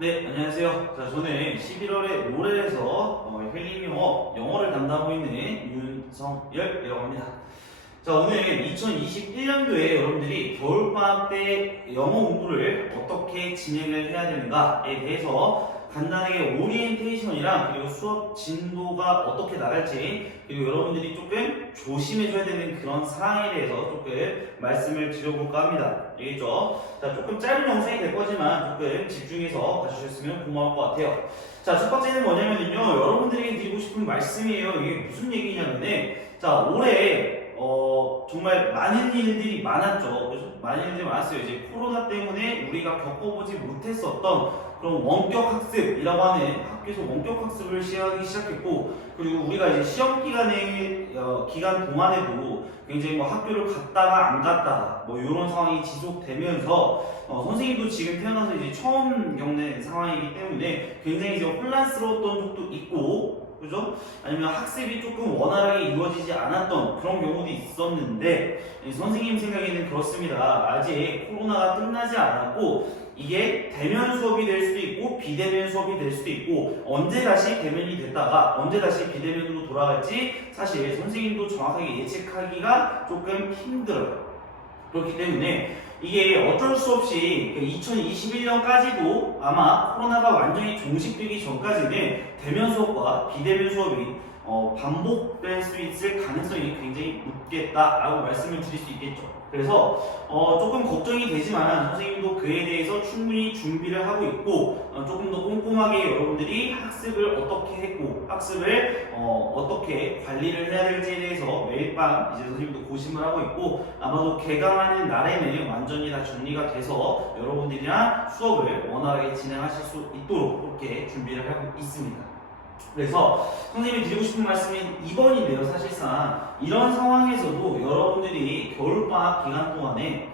네, 안녕하세요. 자, 저는 11월에 모레에서 힐링 영어를 담당하고 있는 윤성열이라고 합니다. 자, 오늘 2021년도에 여러분들이 겨울방학 때 영어 공부를 어떻게 진행을 해야 되는가에 대해서 간단하게 오리엔테이션이랑 그리고 수업 진도가 어떻게 나갈지 그리고 여러분들이 조금 조심해줘야 되는 그런 사항에 대해서 조금 말씀을 드려볼까 합니다. 알겠죠? 자, 조금 짧은 영상이 될 거지만 조금 집중해서 봐주셨으면 고마울 것 같아요. 자, 첫 번째는 뭐냐면요. 여러분들에게 드리고 싶은 말씀이에요. 이게 무슨 얘기냐면은 자, 올해 정말 많은 일들이 많았죠. 그죠? 많은 일들이 많았어요. 이제 코로나 때문에 우리가 겪어보지 못했었던 그런 원격 학습이라고 하는 학교에서 원격 학습을 시작하기 시작했고, 그리고 우리가 이제 시험 기간 동안에도 굉장히 뭐 학교를 갔다가 안 갔다가 뭐 이런 상황이 지속되면서 선생님도 지금 태어나서 이제 처음 겪는 상황이기 때문에 굉장히 이제 혼란스러웠던 적도 있고, 그죠? 아니면 학습이 조금 원활하게 이루어지지 않았던 그런 경우도 있었는데 선생님 생각에는 그렇습니다. 아직 코로나가 끝나지 않았고 이게 대면 수업이 될 수도 있고 비대면 수업이 될 수도 있고 언제 다시 대면이 됐다가 언제 다시 비대면으로 돌아갈지 사실 선생님도 정확하게 예측하기가 조금 힘들어요. 그렇기 때문에 이게 어쩔 수 없이 2021년까지도 아마 코로나가 완전히 종식되기 전까지는 대면 수업과 비대면 수업이 반복될 수 있을 가능성이 굉장히 높겠다라고 말씀을 드릴 수 있겠죠. 그래서 조금 걱정이 되지만 선생님도 그에 대해서 충분히 준비를 하고 있고 조금 더 꼼꼼하게 여러분들이 학습을 어떻게 했고 학습을 어떻게 관리를 해야 될지에 대해서 매일 밤 이제 선생님도 고심을 하고 있고 아마도 개강하는 날에는 완전히 다 정리가 돼서 여러분들이랑 수업을 원활하게 진행하실 수 있도록 그렇게 준비를 하고 있습니다. 그래서 선생님이 드리고 싶은 말씀이 2번인데요. 사실상 이런 상황에서도 여러분들이 겨울방학 기간 동안에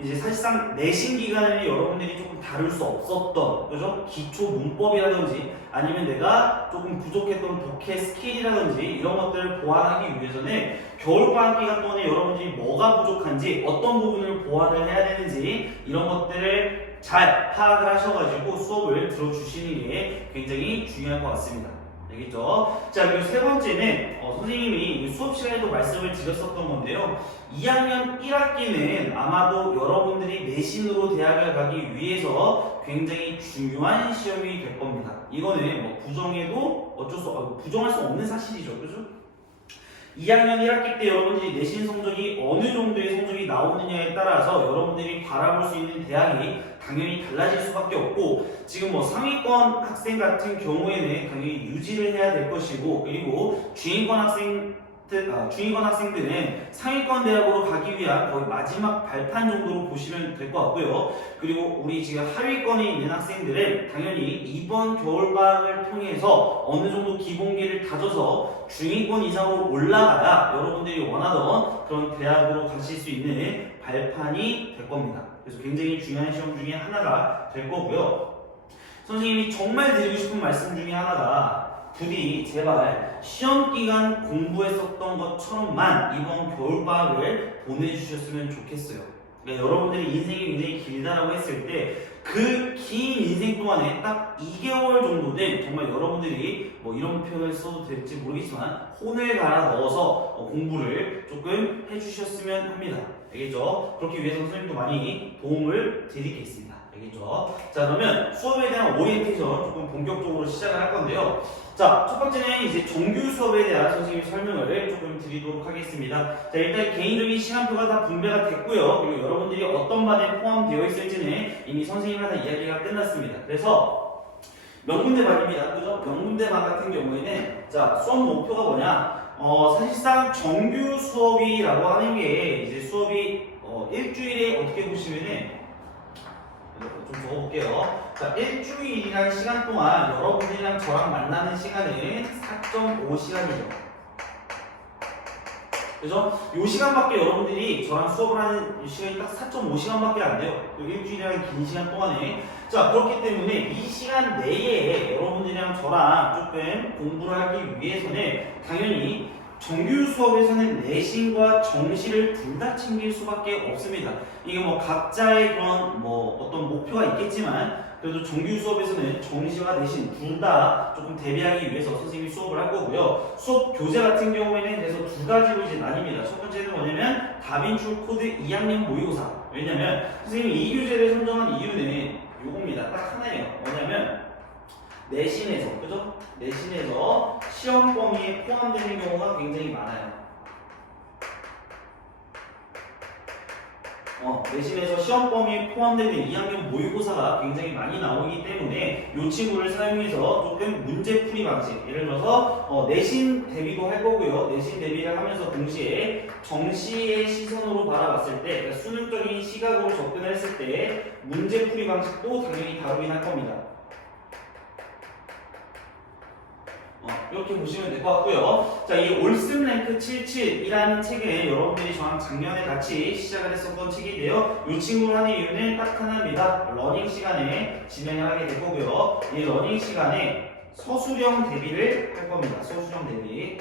이제 사실상 내신 기간을 여러분들이 조금 다룰 수 없었던 그죠? 기초 문법이라든지 아니면 내가 조금 부족했던 독해 스킬이라든지 이런 것들을 보완하기 위해서는 겨울방학 기간 동안에 여러분들이 뭐가 부족한지 어떤 부분을 보완을 해야 되는지 이런 것들을 잘 파악을 하셔가지고 수업을 들어주시는 게 굉장히 중요할 것 같습니다. 알겠죠? 자, 그리고 세 번째는 선생님이 수업 시간에도 말씀을 드렸었던 건데요. 2학년 1학기는 아마도 여러분들이 내신으로 대학을 가기 위해서 굉장히 중요한 시험이 될 겁니다. 이거는 뭐 부정해도 부정할 수 없는 사실이죠. 그죠? 2학년 1학기 때 여러분들이 내신 성적이 어느 정도의 성적이 나오느냐에 따라서 여러분들이 바라볼 수 있는 대학이 당연히 달라질 수밖에 없고 지금 뭐 상위권 학생 같은 경우에는 당연히 유지를 해야 될 것이고 그리고 중위권 학생들은 상위권 대학으로 가기 위한 거의 마지막 발판 정도로 보시면 될 것 같고요. 그리고 우리 지금 하위권에 있는 학생들은 당연히 이번 겨울방학을 통해서 어느 정도 기본기를 다져서 중위권 이상으로 올라가야 여러분들이 원하던 그런 대학으로 가실 수 있는 발판이 될 겁니다. 그래서 굉장히 중요한 시험 중에 하나가 될 거고요. 선생님이 정말 드리고 싶은 말씀 중에 하나가 부디 제발 시험기간 공부했었던 것처럼만 이번 겨울방학을 보내주셨으면 좋겠어요. 그러니까 여러분들이 인생이 굉장히 길다라고 했을 때 그 긴 인생 동안에 딱 2개월 정도는 정말 여러분들이 뭐 이런 표현을 써도 될지 모르겠지만 혼을 갈아 넣어서 공부를 조금 해주셨으면 합니다. 알겠죠? 그렇기 위해서 선생님도 많이 도움을 드리겠습니다. 알겠죠? 자, 그러면 수업에 대한 오리엔테이션 조금 본격적으로 시작을 할 건데요. 자, 첫 번째는 이제 정규 수업에 대한 선생님 설명을 조금 드리도록 하겠습니다. 자, 일단 개인적인 시간표가 다 분배가 됐고요. 그리고 여러분들이 어떤 반에 포함되어 있을지는 이미 선생님마다 이야기가 끝났습니다. 그래서 명문대반입니다. 그죠? 명문대반 같은 경우에는 자, 수업 목표가 뭐냐? 사실상 정규 수업이라고 하는 게 이제 수업이 일주일에 어떻게 보시면은 좀 적어볼게요. 자, 일주일이라는 시간 동안 여러분들이랑 저랑 만나는 시간은 4.5시간이죠. 그죠? 이 시간밖에 여러분들이 저랑 수업을 하는 시간이 딱 4.5시간밖에 안 돼요. 일주일이라는 긴 시간 동안에. 자, 그렇기 때문에 이 시간 내에 여러분들이랑 저랑 조금 공부를 하기 위해서는 당연히 정규 수업에서는 내신과 정시를 둘 다 챙길 수밖에 없습니다. 이게 뭐 각자의 그런 뭐 어떤 목표가 있겠지만 그래도 정규 수업에서는 정시와 내신 둘 다 조금 대비하기 위해서 선생님이 수업을 할 거고요. 수업 교재 같은 경우에는 그래서 두 가지로 이제 나뉩니다. 첫 번째는 뭐냐면 다빈출 코드 2학년 모의고사. 왜냐면 선생님이 이 교재를 선정한 이유는 요겁니다. 딱 하나예요. 뭐냐면 내신에서, 그죠? 내신에서 시험 범위에 포함되는 경우가 굉장히 많아요. 내신에서 시험 범위에 포함되는 2학년 모의고사가 굉장히 많이 나오기 때문에 이 친구를 사용해서 조금 문제풀이 방식, 예를 들어서 내신 대비도 할 거고요. 내신 대비를 하면서 동시에 정시의 시선으로 바라봤을 때, 그러니까 수능적인 시각으로 접근을 했을 때 문제풀이 방식도 당연히 다루긴 할 겁니다. 이렇게 보시면 될 것 같고요. 자, 이 올슨 랭크 77이라는 책에 여러분들이 저랑 작년에 같이 시작을 했었던 책인데요. 이 친구를 하는 이유는 딱 하나입니다. 러닝 시간에 진행을 하게 될 거고요. 이 러닝 시간에 서술형 대비를 할 겁니다. 서술형 대비.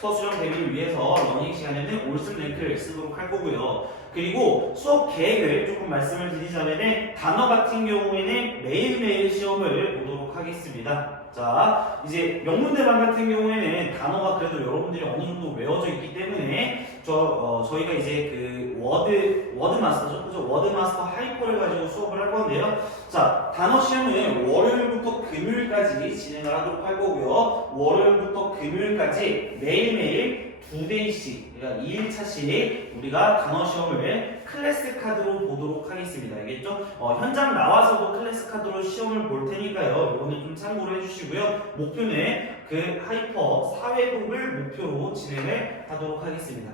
서술형 대비를 위해서 러닝 시간에는 올슨 랭크를 쓰도록 할 거고요. 그리고 수업 계획을 조금 말씀을 드리자면 단어 같은 경우에는 매일매일 시험을 보도록 하겠습니다. 자, 이제 명문대반 같은 경우에는 단어가 그래도 여러분들이 어느 정도 외워져 있기 때문에 저희가 이제 그 워드 마스터죠, 그죠? 워드 마스터 하이퍼를 가지고 수업을 할 건데요. 자, 단어 시험은 월요일부터 금요일까지 진행을 하도록 할 거고요. 월요일부터 금요일까지 매일매일 2데이씩, 그러니까 2일차씩 우리가 단어 시험을 클래스 카드로 보도록 하겠습니다. 알겠죠? 현장 나와서도 클래스 카드로 시험을 볼 테니까요. 이거는 좀 참고를 해주시고요. 목표는 그 하이퍼 사회복을 목표로 진행을 하도록 하겠습니다.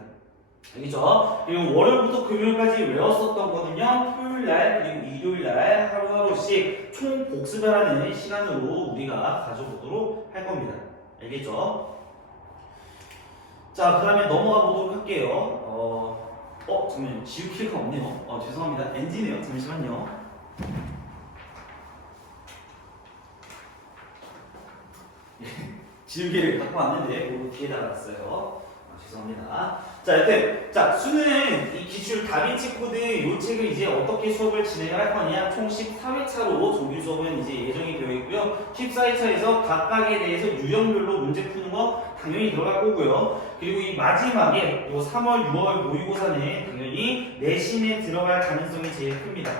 알겠죠? 그리고 월요일부터 금요일까지 외웠었던 거는요. 토요일날 그리고 일요일날 하루하루씩 총 복습을 하는 시간으로 우리가 가져보도록 할 겁니다. 알겠죠? 자, 그 다음에 넘어가 보도록 할게요. 잠깐만요. 지우 키가 없네요. 죄송합니다. NG네요. 잠시만요. 지우개를 갖고 왔는데, 모두 뒤에다 놨어요. 죄송합니다. 자, 이렇게, 수능 이 기출 다빈치 코드 이 책을 이제 어떻게 수업을 진행을 할 거냐, 총 14회차로 정규 수업은 이제 예정이 되어 있고요. 14회차에서 각각에 대해서 유형별로 문제 푸는 거 당연히 들어갈 거고요. 그리고 이 마지막에 3월, 6월 모의고사는 당연히 내신에 들어갈 가능성이 제일 큽니다.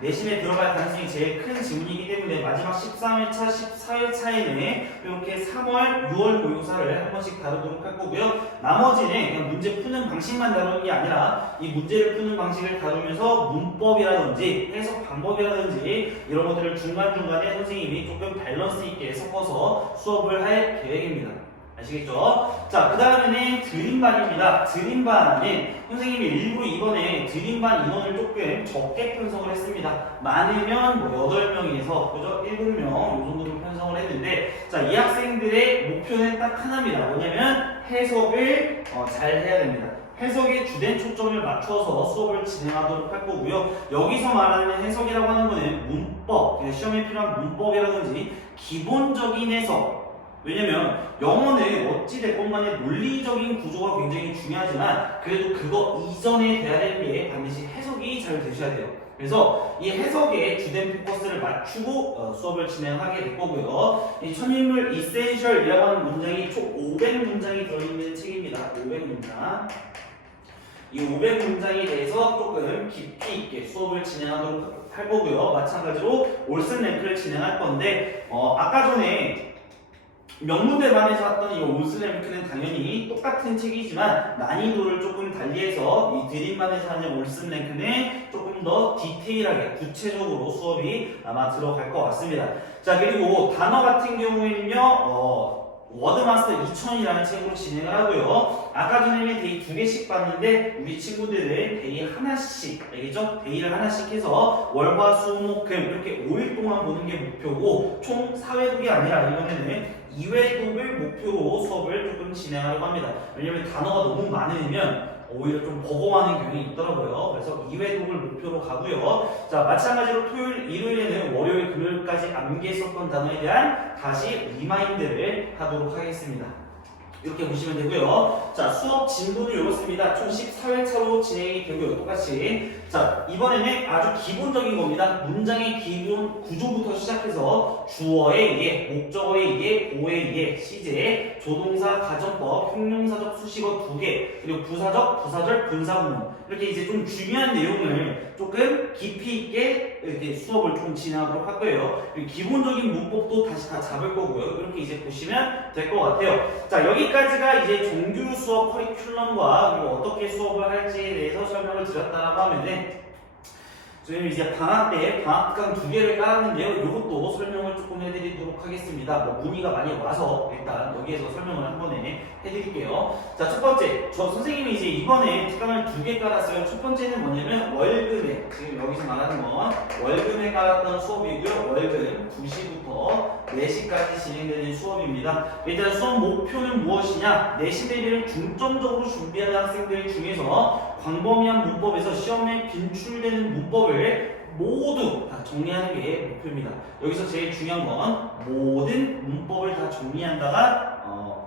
내신에 들어갈 가능성이 제일 큰 지문이기 때문에 마지막 13회차, 14회차에는 이렇게 3월, 6월 모의고사를 한 번씩 다루도록 할 거고요. 나머지는 그냥 문제 푸는 방식만 다루는 게 아니라 이 문제를 푸는 방식을 다루면서 문법이라든지 해석 방법이라든지 이런 것들을 중간중간에 선생님이 조금 밸런스 있게 섞어서 수업을 할 계획입니다. 아시겠죠? 자, 그 다음에는 드림반입니다. 드림반은 선생님이 일부러 이번에 드림반 인원을 조금 적게 편성을 했습니다. 많으면 8명에서, 그죠? 7명, 이 정도로 편성을 했는데, 자, 이 학생들의 목표는 딱 하나입니다. 뭐냐면 해석을 잘 해야 됩니다. 해석에 주된 초점을 맞춰서 수업을 진행하도록 할 거고요. 여기서 말하는 해석이라고 하는 거는 문법, 시험에 필요한 문법이라든지 기본적인 해석, 왜냐면 영어는 어찌됐건 간에 논리적인 구조가 굉장히 중요하지만 그래도 그거 이전에 돼야 되는 게 반드시 해석이 잘 되셔야 돼요. 그래서 이 해석에 주된 포커스를 맞추고 수업을 진행하게 될 거고요. 이 천인물 이센셜이라고 하는 문장이 총 500문장이 들어있는 책입니다. 500문장. 이 500문장에 대해서 조금 깊이 있게 수업을 진행하도록 할 거고요. 마찬가지로 올슨 랭크를 진행할 건데 아까 전에 명문대반에서 했던 이 올슨 랭크는 당연히 똑같은 책이지만 난이도를 조금 달리해서 이 드림반에서 하는 올슨 랭크는 조금 더 디테일하게 구체적으로 수업이 아마 들어갈 것 같습니다. 자, 그리고 단어 같은 경우에는요 워드마스터 2000이라는 책으로 진행을 하고요. 아까 전에는 데이 2개씩 봤는데 우리 친구들은 데이 하나씩, 알겠죠? 데이를 하나씩 해서 월화 수목금 이렇게 5일 동안 보는 게 목표고 총 4회독이 아니라 이번에는 2회독을 목표로 수업을 조금 진행하려고 합니다. 왜냐면 단어가 너무 많으면 오히려 좀 버거워하는 경향이 있더라고요. 그래서 2회독을 목표로 가고요. 자, 마찬가지로 토요일, 일요일에는 월요일, 금요일까지 암기했었던 단어에 대한 다시 리마인드를 하도록 하겠습니다. 이렇게 보시면 되고요. 자, 수업 진도는 이렇습니다. 총 14회차로 진행이 되고요. 똑같이. 자, 이번에는 아주 기본적인 겁니다. 문장의 기본 구조부터 시작해서 주어에 의해, 목적어에 의해, 보에 의해, 시제, 조동사, 가정법, 형용사적 수식어 2개, 그리고 부사적, 부사절, 분사구문. 이렇게 이제 좀 중요한 내용을 조금 깊이 있게 이렇게 수업을 좀 진행하도록 할 거예요. 그리고 기본적인 문법도 다시 다 잡을 거고요. 이렇게 이제 보시면 될 것 같아요. 자, 여기까지가 이제 정규 수업 커리큘럼과 그리고 어떻게 수업을 할지에 대해서 설명을 드렸다라고 하면은 저희는 이제 방학 때 방학강 2개를 깔았는데요. 이것도 설명을 조금 해드리도록 하겠습니다. 뭐 문의가 많이 와서 일단 여기에서 설명을 한 번에 해드릴게요. 자, 첫 번째, 저 선생님이 이제 이번에 특강을 2개 깔았어요. 첫 번째는 뭐냐면 월금에, 지금 여기서 말하는 건 월금에 깔았던 수업이고요. 월금 2시부터 4시까지 진행되는 수업입니다. 일단 수업 목표는 무엇이냐? 내신 대비를 중점적으로 준비하는 학생들 중에서 광범위한 문법에서 시험에 빈출되는 문법을 모두 다 정리하는 게 목표입니다. 여기서 제일 중요한 건 모든 문법을 다 정리한다가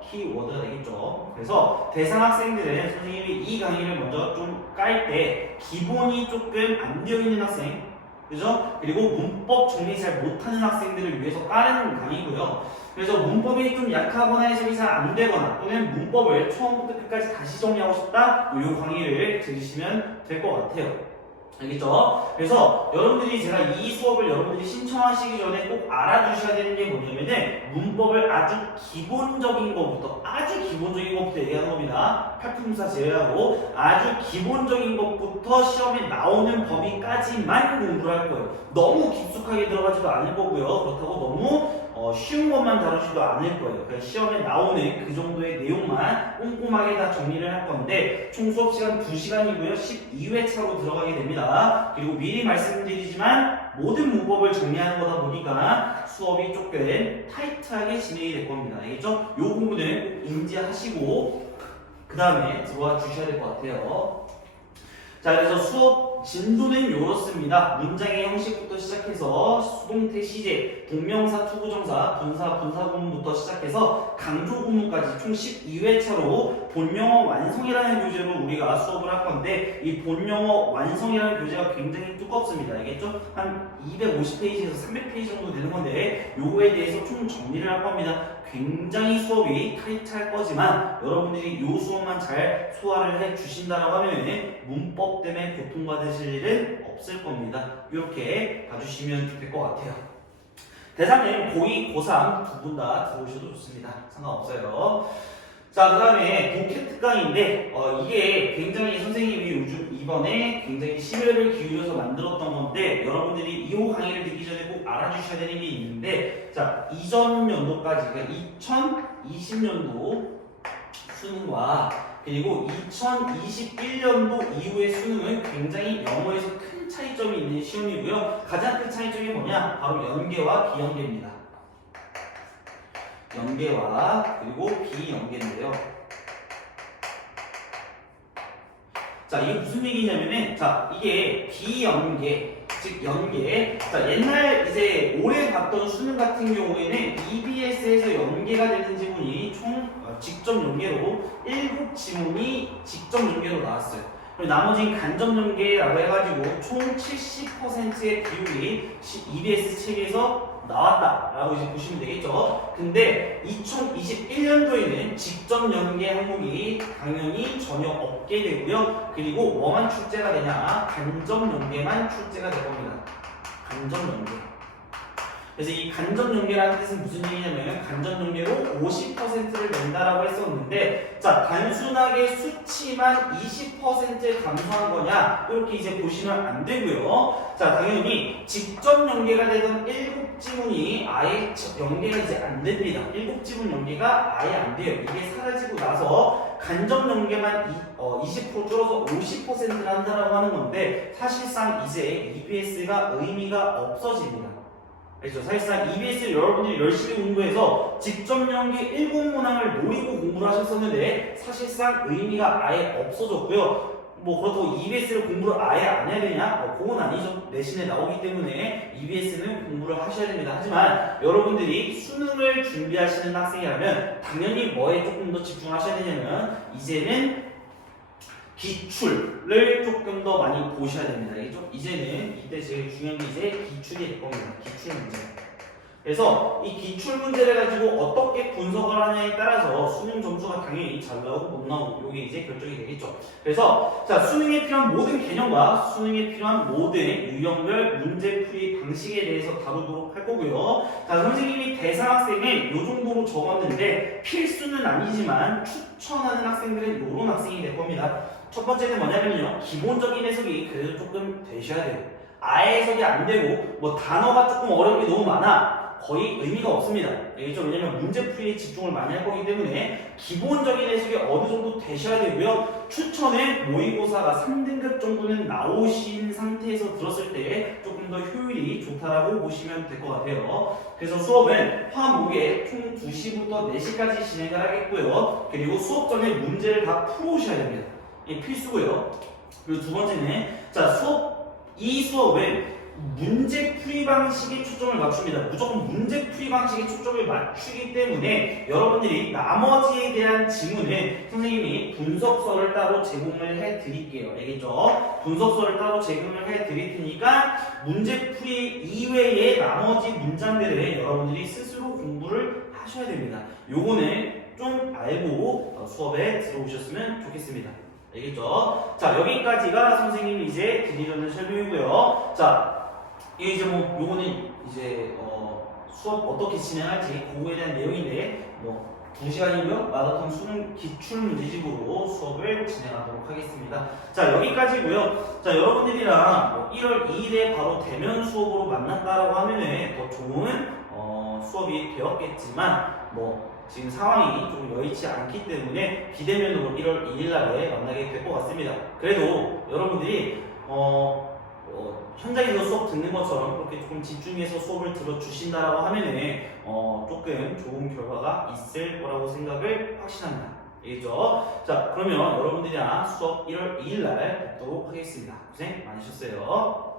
키워드가 되겠죠. 그래서 대상 학생들은 선생님이 이 강의를 먼저 좀 깔 때 기본이 조금 안 되어 있는 학생, 그죠? 그리고 문법 정리 잘 못하는 학생들을 위해서 까는 강의고요. 그래서 문법이 좀 약하거나 해석이 잘 안 되거나 또는 문법을 처음부터 끝까지 다시 정리하고 싶다, 이 강의를 들으시면 될 것 같아요. 알겠죠? 그래서 여러분들이 제가 이 수업을 여러분들이 신청하시기 전에 꼭 알아두셔야 되는 게 뭐냐면은 문법을 아주 기본적인 것부터 얘기하는 겁니다. 팔품사 제외하고 아주 기본적인 것부터 시험에 나오는 범위까지만 공부를 할 거예요. 너무 깊숙하게 들어가지도 않을 거고요. 그렇다고 너무 쉬운 것만 다루지도 않을 거예요. 그러니까 시험에 나오는 그 정도의 내용만 꼼꼼하게 다 정리를 할 건데 총 수업 시간 2시간이고요. 12회차로 들어가게 됩니다. 그리고 미리 말씀드리지만 모든 문법을 정리하는 거다 보니까 수업이 조금 타이트하게 진행이 될 겁니다. 알겠죠? 요 부분을 인지하시고 그 다음에 들어와 주셔야 될 것 같아요. 자, 그래서 수업 진도는 이렇습니다. 문장의 형식부터 시작해서 수동태 시제, 동명사, 투부정사, 분사, 분사구문부터 시작해서 강조구문까지 총 12회차로 본영어 완성이라는 교재로 우리가 수업을 할 건데 이 본영어 완성이라는 교재가 굉장히 두껍습니다. 알겠죠? 한 250페이지에서 300페이지 정도 되는 건데 요거에 대해서 총 정리를 할 겁니다. 굉장히 수업이 타이트할 거지만 여러분들이 이 수업만 잘 소화를 해 주신다라고 하면 문법 때문에 고통받으실 일은 없을 겁니다. 이렇게 봐주시면 될 것 같아요. 대상은 고2, 고3 두 분 다 들어오셔도 좋습니다. 상관없어요. 자, 그 다음에 독해 특강인데 이게 굉장히 선생님이 요즘 이번에 굉장히 심혈을 기울여서 만들었던 건데 여러분들이 이 강의를 듣기 전에 꼭 알아주셔야 되는 게 있는데 자, 이전 연도까지 그러니까 2020년도 수능과 그리고 2021년도 이후의 수능은 굉장히 영어에서 큰 차이점이 있는 시험이고요. 가장 큰 차이점이 뭐냐? 바로 연계와 비연계입니다. 연계와 그리고 비연계인데요. 자, 이게 무슨 얘기냐면은 자, 이게 비연계, 즉 연계. 자, 옛날 이제 올해 봤던 수능 같은 경우에는 EBS에서 연계가 되는 지문이 총 직접 연계로 7지문이 직접 연계로 나왔어요. 그리고 나머지는 간접 연계라고 해가지고 총 70%의 비율이 EBS 책에서 나왔다라고 이제 보시면 되겠죠. 근데 2021년도에는 직접 연계 항목이 당연히 전혀 없게 되고요. 그리고 뭐만 출제가 되냐? 간접 연계만 출제가 될 겁니다. 간접 연계. 그래서 이 간접 연계라는 뜻은 무슨 얘기냐면 간접 연계로 50%를 낸다라고 했었는데 자, 단순하게 수치만 20% 감소한 거냐 이렇게 이제 보시면 안 되고요. 자, 당연히 직접 연계가 되던 7지문이 아예 연계가 이제 안 됩니다. 7지문 연계가 아예 안 돼요. 이게 사라지고 나서 간접 연계만 20% 줄어서 50%를 한다라고 하는 건데 사실상 이제 EBS가 의미가 없어집니다. 그렇죠. 사실상 EBS를 여러분들이 열심히 공부해서 직접 연기 1급 문항을 노리고 공부를 하셨었는데 사실상 의미가 아예 없어졌고요. 뭐 그렇다고 EBS를 공부를 아예 안 해야 되냐? 그건 아니죠. 내신에 나오기 때문에 EBS는 공부를 하셔야 됩니다. 하지만 여러분들이 수능을 준비하시는 학생이라면 당연히 뭐에 조금 더 집중하셔야 되냐면 이제는 기출을 조금 더 많이 보셔야 됩니다. 알겠죠? 이제는 이때 제일 중요한 게 이제 기출이 될 겁니다. 기출 문제. 그래서 이 기출 문제를 가지고 어떻게 분석을 하냐에 따라서 수능 점수가 당연히 잘 나오고 못 나오고 이게 이제 결정이 되겠죠. 그래서 자 수능에 필요한 모든 개념과 수능에 필요한 모든 유형별 문제풀이 방식에 대해서 다루도록 할 거고요. 자 선생님이 대상 학생을 이 정도로 적었는데 필수는 아니지만 추천하는 학생들은 이런 학생이 될 겁니다. 첫 번째는 뭐냐면요. 기본적인 해석이 그래도 조금 되셔야 돼요. 아예 해석이 안 되고 뭐 단어가 조금 어려운 게 너무 많아. 거의 의미가 없습니다. 알겠죠? 왜냐면 문제풀이에 집중을 많이 할 거기 때문에 기본적인 해석이 어느 정도 되셔야 되고요. 추천은 모의고사가 3등급 정도는 나오신 상태에서 들었을 때 조금 더 효율이 좋다라고 보시면 될 것 같아요. 그래서 수업은 화목에 총 2시부터 4시까지 진행을 하겠고요. 그리고 수업 전에 문제를 다 풀어오셔야 됩니다. 이게 필수고요. 그리고 두 번째는 이 수업은 문제풀이 방식에 초점을 맞춥니다. 무조건 문제풀이 방식에 초점을 맞추기 때문에 여러분들이 나머지에 대한 지문은 선생님이 분석서를 따로 제공을 해드릴게요. 알겠죠? 분석서를 따로 제공을 해드릴 테니까 문제풀이 이외의 나머지 문장들을 여러분들이 스스로 공부를 하셔야 됩니다. 요거는 좀 알고 수업에 들어오셨으면 좋겠습니다. 알겠죠? 자, 여기까지가 선생님이 이제 드리려는 설명이고요. 자, 이제 뭐 요거는 이제 수업 어떻게 진행할지 그거에 대한 내용인데 뭐 2시간이고요. 마라톤 수능 기출 문제집으로 수업을 진행하도록 하겠습니다. 자, 여기까지고요. 자, 여러분들이랑 뭐 1월 2일에 바로 대면 수업으로 만났다라고 하면은 더 좋은 수업이 되었겠지만 뭐 지금 상황이 조금 여의치 않기 때문에 비대면으로 1월 2일 날에 만나게 될 것 같습니다. 그래도 여러분들이 현장에서 수업 듣는 것처럼 그렇게 조금 집중해서 수업을 들어주신다라고 하면은 조금 좋은 결과가 있을 거라고 생각을 확신합니다. 알겠죠? 자, 그러면 여러분들이랑 수업 1월 2일 날 뵙도록 하겠습니다. 고생 많으셨어요.